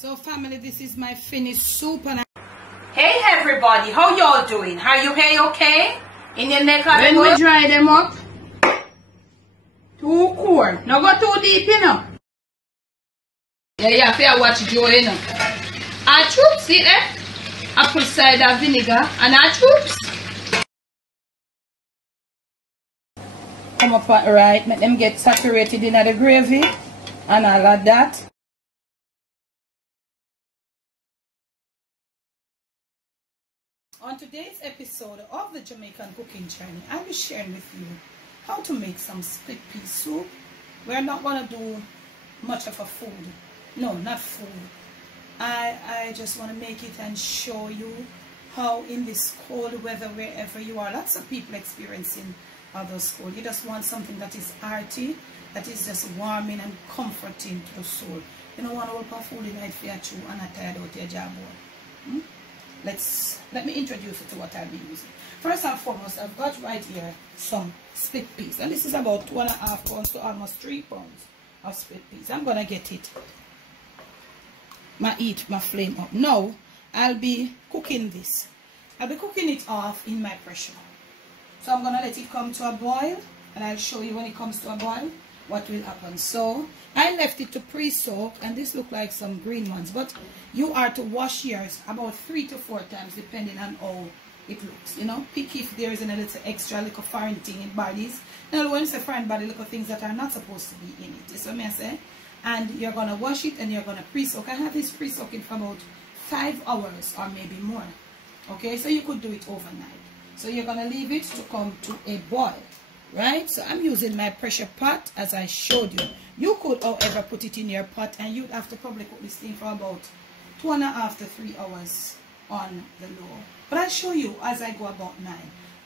So family, this is my finished soup. And hey everybody, how y'all doing? Are you okay? In your neck of when we dry them up, too cool. Now go too deep, you know. Yeah, fair watch Joe, you know. Our troops, see there? Apple cider vinegar and our troops. Come up right, make them get saturated in the gravy and all of that. On today's episode of the Jamaican Cooking Journey, I'll be sharing with you how to make some split pea soup. We're not going to do much of a food. No, not food. I just want to make it and show you how in this cold weather, wherever you are, lots of people experiencing all those cold. You just want something that is hearty, that is just warming and comforting to the soul. You don't want to work on food in night for your chew and not tired out your job. Let me introduce you to what I'll be using. First and foremost, I've got right here some split peas, and this is about 2.5 pounds to almost 3 pounds of split peas. I'm gonna get it. Heat my flame up. Now I'll be cooking this. I'll be cooking it off in my pressure. So I'm gonna let it come to a boil, and I'll show you when it comes to a boil what will happen. So I left it to pre-soak, and this look like some green ones, but you are to wash yours about 3 to 4 times depending on how it looks. You know, pick if there is a little extra little foreign thing in bodies. Now when you say foreign body, little things that are not supposed to be in it. So me I say, and you're gonna wash it and you're gonna pre-soak. I have this pre-soaking for about 5 hours or maybe more. Okay, so you could do it overnight. So you're gonna leave it to come to a boil. Right, so I'm using my pressure pot as I showed you. You could, however, put it in your pot, and you'd have to probably cook this thing for about 2.5 to 3 hours on the low. But I'll show you as I go about 9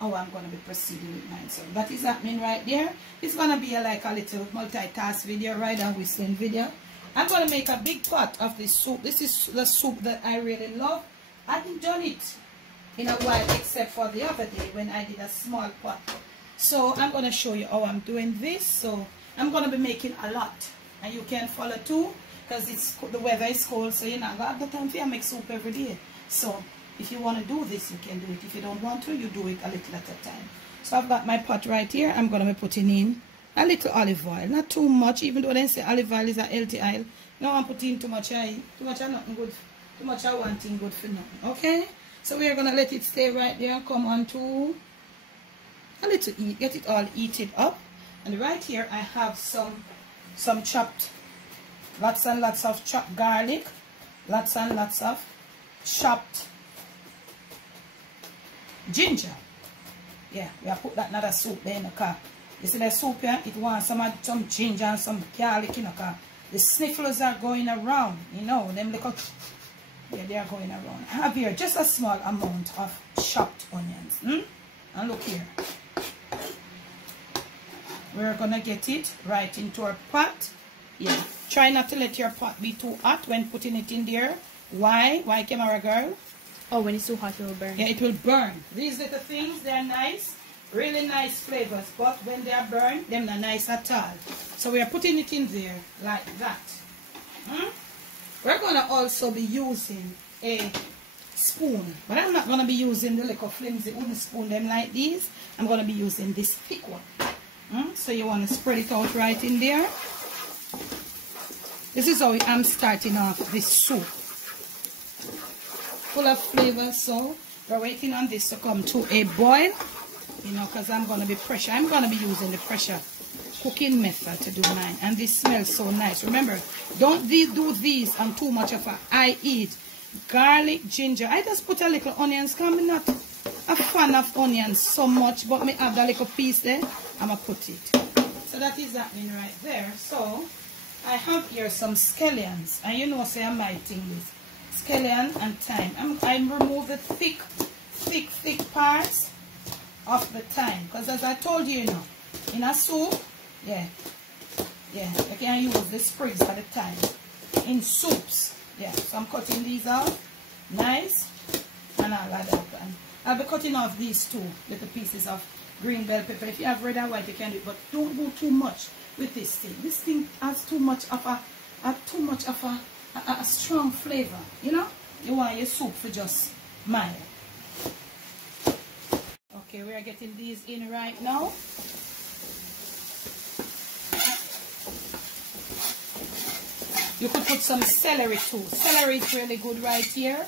how I'm going to be proceeding with 9. So that is happening right there. It's going to be like a little multitask video, right, and whistling video. I'm going to make a big pot of this soup. This is the soup that I really love. I haven't done it in a while except for the other day when I did a small pot. So I'm going to show you how I'm doing this. So I'm going to be making a lot, and you can follow too, because the weather is cold, so you're not going to have the time to make soup every day. So if you want to do this, you can do it. If you don't want to, you do it a little at a time. So I've got my pot right here. I'm going to be putting in a little olive oil, not too much, even though they say olive oil is a healthy oil. You don't want to put in too much oil. Too much are nothing good. Too much are one thing good for nothing. Okay, so we're going to let it stay right there. Come on to a little heat, get it all heated up. And right here I have some chopped, lots and lots of chopped garlic, lots and lots of chopped ginger. Yeah, we have put that another soup there in the car. You see the soup here, it wants some ginger and some garlic in the car. The sniffles are going around, you know, them little, yeah, they are going around. I have here just a small amount of chopped onions. And look here. We're gonna get it right into our pot. Yeah, try not to let your pot be too hot when putting it in there. Why camera girl? Oh, when it's too hot it will burn. Yeah, it will burn. These little things, they're nice, really nice flavors, but when they are burned, they're not nice at all. So we are putting it in there like that. We're gonna also be using a spoon, but I'm not gonna be using the little flimsy wooden spoon them like these. I'm gonna be using this thick one. So you want to spread it out right in there. This is how I'm starting off this soup. Full of flavor. So we're waiting on this to come to a boil. You know, because I'm going to be using the pressure cooking method to do mine. And this smells so nice. Remember, don't do these on too much of a I eat garlic, ginger. I just put a little onions. Because I'm not a fan of onions so much, but me have that little piece there. I'm going to put it. So that is happening right there. So I have here some scallions. And you know, say I'm mighty this. Scallion and thyme. I'm remove the thick parts of the thyme. Because as I told you, you know, in a soup, yeah, you can use the sprigs of the thyme. In soups, yeah. So I'm cutting these out. Nice. And all of that. And I'll be cutting off these two little pieces of green bell pepper. If you have red or white, you can do it, but don't go too much with this thing. This thing has too much of a a strong flavor, you know. You want your soup for just mild. Okay, we are getting these in right now. You could put some celery too. Celery is really good right here.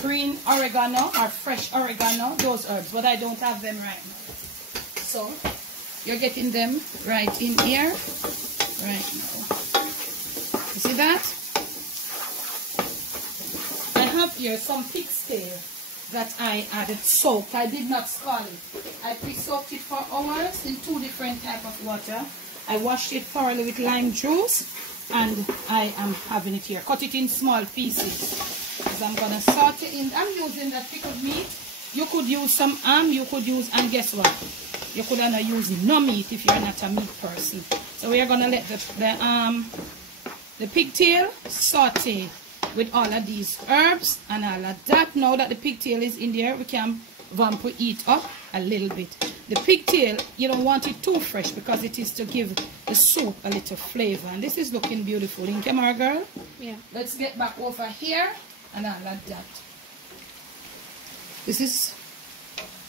Green oregano or fresh oregano, those herbs, but I don't have them right now. So you're getting them right in here right now. You see that? I have here some pig's tail that I added soaked. I did not scald it. I pre-soaked it for hours in 2 different types of water. I washed it thoroughly with lime juice, and I am having it here. Cut it in small pieces. Because I'm gonna saute in. I'm using that pickled meat. You could use some ham. You could use, and guess what? You could not use no meat if you're not a meat person. So we are gonna let the pigtail saute with all of these herbs and all of that. Now that the pigtail is in there, we can vamp it up a little bit. The pigtail, you don't want it too fresh because it is to give the soup a little flavor. And this is looking beautiful. In camera, girl? Yeah. Let's get back over here and all of that. This is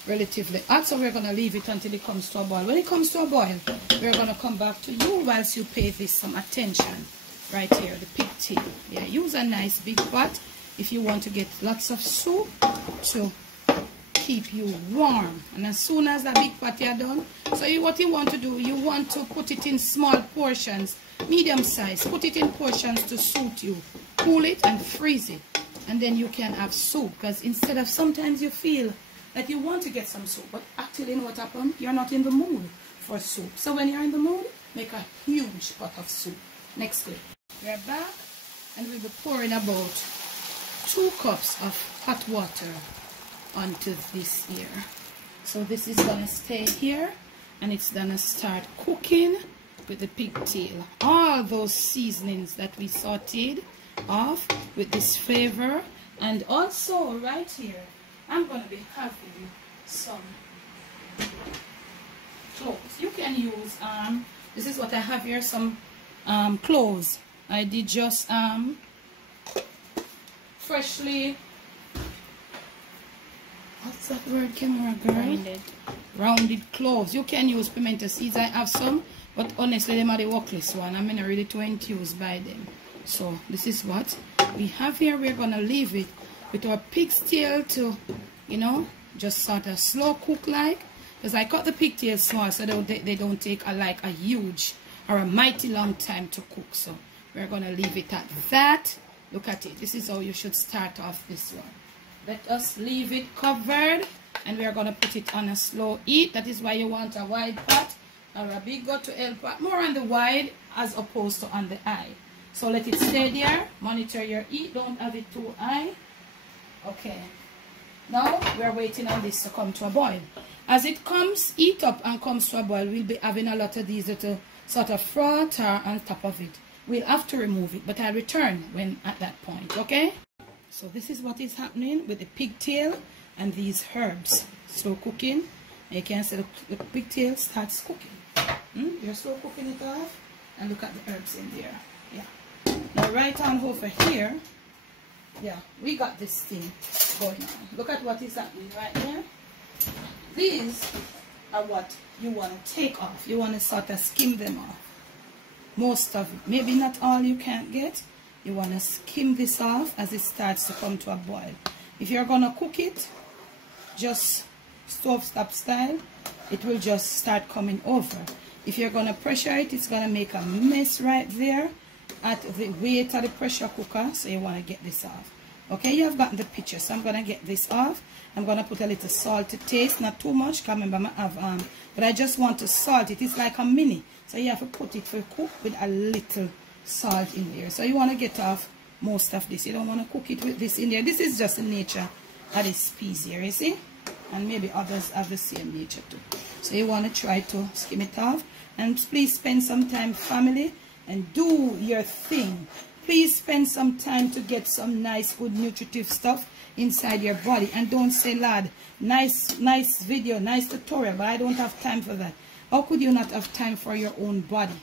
relatively hot, so we're going to leave it until it comes to a boil. When it comes to a boil, we're going to come back to you whilst you pay this some attention. Right here, the pigtail. Yeah, use a nice big pot if you want to get lots of soup to keep you warm. And as soon as that big pot is done, so what you want to do, you want to put it in small portions, medium size. Put it in portions to suit you. Cool it and freeze it. And then you can have soup. Because instead of, sometimes you feel that you want to get some soup, but actually, you know what happened? You're not in the mood for soup. So when you're in the mood, make a huge pot of soup. Next clip. We're back, and we'll be pouring about 2 cups of hot water onto this here. So this is gonna stay here, and it's gonna start cooking with the pigtail. All those seasonings that we sauteed off with this flavor. And also right here, I'm gonna be having some cloves. You can use this is what I have here, some cloves. I did just freshly, what's that word, camera girl? Rounded cloves. You can use pimento seeds. I have some, but honestly them are the workless one. I'm not really too enthused by them. So this is what we have here. We're gonna leave it with our pig's tail to, you know, just sort of slow cook like, because I cut the pigtails small so they don't take like a huge or a mighty long time to cook. So we're gonna leave it at that. Look at it. This is how you should start off this one. Let us leave it covered, and we're gonna put it on a slow heat. That is why you want a wide pot or a big go to help pot, more on the wide as opposed to on the high. So let it stay there. Monitor your heat. Don't have it too high. Okay. Now we're waiting on this to come to a boil. As it comes, heat up and comes to a boil, we'll be having a lot of these little sort of froth on top of it. We'll have to remove it, but I'll return when at that point, okay? So this is what is happening with the pigtail and these herbs. Slow cooking. You can see the pigtail starts cooking. You're slow cooking it off, and look at the herbs in there. Yeah. Now right on over here, yeah, we got this thing going on. Look at what is happening right there. These are what you want to take off. You want to sort of skim them off. Most of it. Maybe not all you can't get. You want to skim this off as it starts to come to a boil. If you're going to cook it, just stove-top style, it will just start coming over. If you're going to pressure it, it's going to make a mess right there at the weight of the pressure cooker. So you want to get this off. Okay, you have gotten the picture. So I'm going to get this off. I'm going to put a little salt to taste, not too much, because remember I have, but I just want to salt it. It's like a mini, so you have to put it for cook with a little salt in there. So you want to get off most of this. You don't want to cook it with this in there. This is just the nature of this piece here, you see, and maybe others have the same nature too. So you want to try to skim it off, and please spend some time, family, and do your thing. Please spend some time to get some nice, good, nutritive stuff inside your body. And don't say, lad, nice video, nice tutorial, but I don't have time for that. How could you not have time for your own body?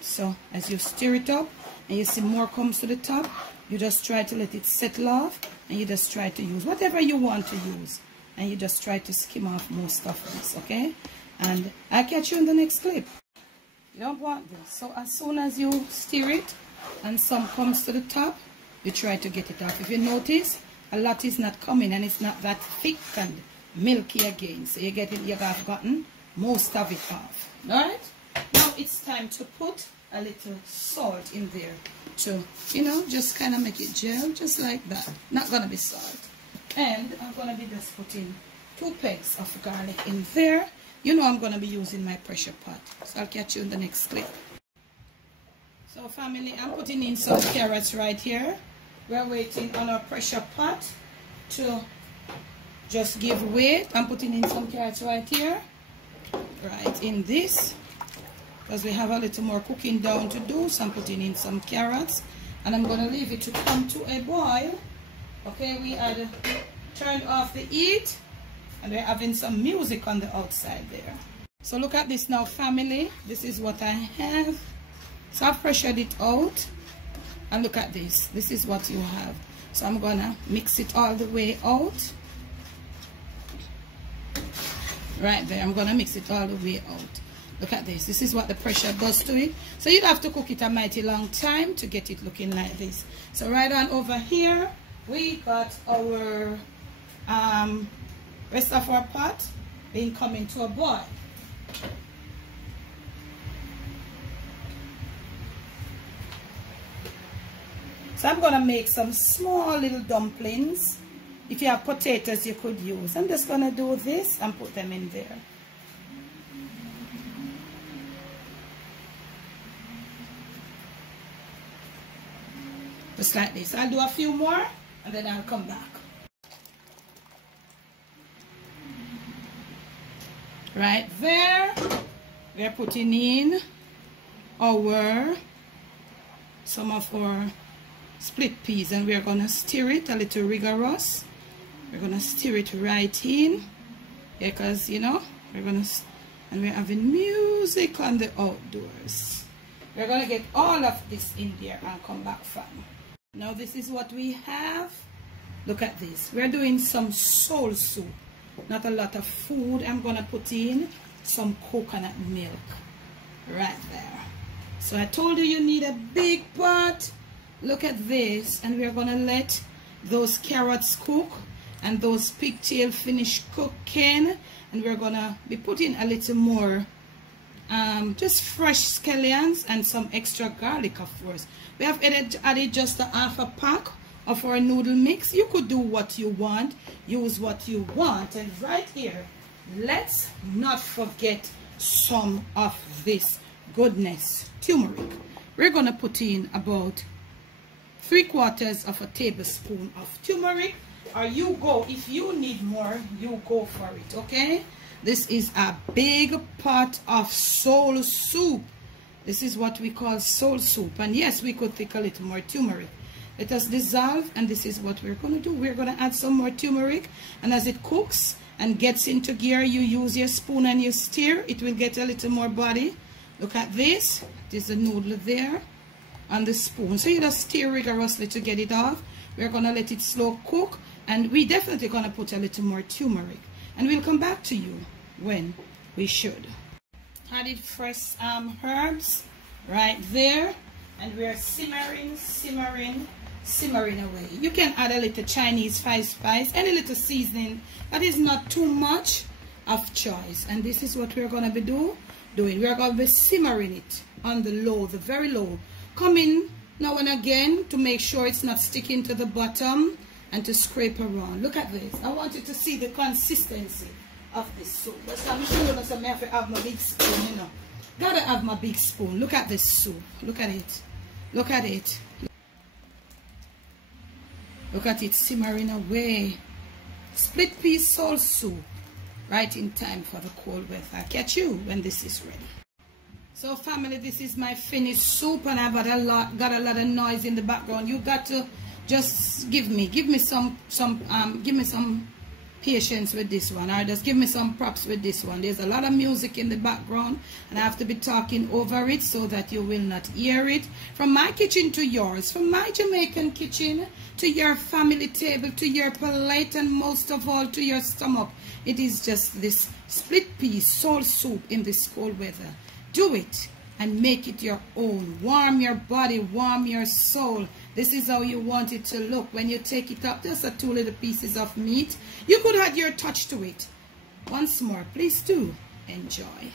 So as you stir it up, and you see more comes to the top, you just try to let it settle off, and you just try to use whatever you want to use, and you just try to skim off most of this, okay? And I'll catch you in the next clip. You don't want this, so as soon as you stir it and some comes to the top, you try to get it off. If you notice, a lot is not coming and it's not that thick and milky again, so you have gotten most of it off. All right, now it's time to put a little salt in there to, you know, just kind of make it gel, just like that. Not gonna be salt. And I'm gonna be just putting 2 pegs of garlic in there. You know I'm gonna be using my pressure pot, so I'll catch you in the next clip. So family, I'm putting in some carrots right here. We're waiting on our pressure pot to just give weight. I'm putting in some carrots right here, right in this, because we have a little more cooking down to do. So I'm putting in some carrots, and I'm going to leave it to come to a boil. Okay, we had turned off the heat, and we're having some music on the outside there. So look at this now, family. This is what I have. So I've pressured it out, and look at this. This is what you have. So I'm gonna mix it all the way out. Right there, I'm gonna mix it all the way out. Look at this. This is what the pressure does to it. So you'd have to cook it a mighty long time to get it looking like this. So right on over here, we got our rest of our pot being coming to a boil. So I'm gonna make some small little dumplings. If you have potatoes, you could use. I'm just gonna do this and put them in there. Just like this. I'll do a few more and then I'll come back. Right there, we're putting in some of our split peas, and we're gonna stir it a little rigorous. We're gonna stir it right in, because you know and we're having music on the outdoors. We're gonna get all of this in there and come back fam. Now this is what we have. Look at this. We're doing some soul soup. Not a lot of food. I'm gonna put in some coconut milk right there. So I told you need a big pot. Look at this, and we're gonna let those carrots cook and those pigtail finish cooking, and we're gonna be putting a little more just fresh scallions and some extra garlic, of course. We have added just a half a pack of our noodle mix. You could do what you want, use what you want. And right here, let's not forget some of this goodness, turmeric. We're gonna put in about 3/4 of a tablespoon of turmeric, or you go, if you need more, you go for it, okay? This is a big pot of soul soup. This is what we call soul soup, and yes, we could take a little more turmeric. Let us dissolve, and this is what we're going to do. We're going to add some more turmeric, and as it cooks and gets into gear, you use your spoon and you stir. It will get a little more body. Look at this. There's a noodle there on the spoon. So you just stir rigorously to get it off. We're going to let it slow cook, and we're definitely going to put a little more turmeric. And we'll come back to you when we should. Added fresh herbs right there, and we're simmering away. You can add a little Chinese five spice, any little seasoning that is not too much of choice. And this is what we're going to be doing. We're going to be simmering it on the low, the very low. Come in now and again to make sure it's not sticking to the bottom, and to scrape around. Look at this. I want you to see the consistency of this soup. But I'm sure you know, I have to have my big spoon, you know. Gotta have my big spoon. Look at this soup. Look at it. Look at it. Look at it simmering away. Split pea soul soup. Right in time for the cold weather. I'll catch you when this is ready. So family, this is my finished soup, and I've got a lot of noise in the background. You got to just give me some patience with this one, or just give me some props with this one. There's a lot of music in the background and I have to be talking over it so that you will not hear it. From my kitchen to yours, from my Jamaican kitchen to your family table, to your plate, and most of all to your stomach. It is just this split pea soul soup in this cold weather. Do it and make it your own. Warm your body, warm your soul. This is how you want it to look. When you take it up, just 2 little pieces of meat. You could add your touch to it. Once more, please do enjoy.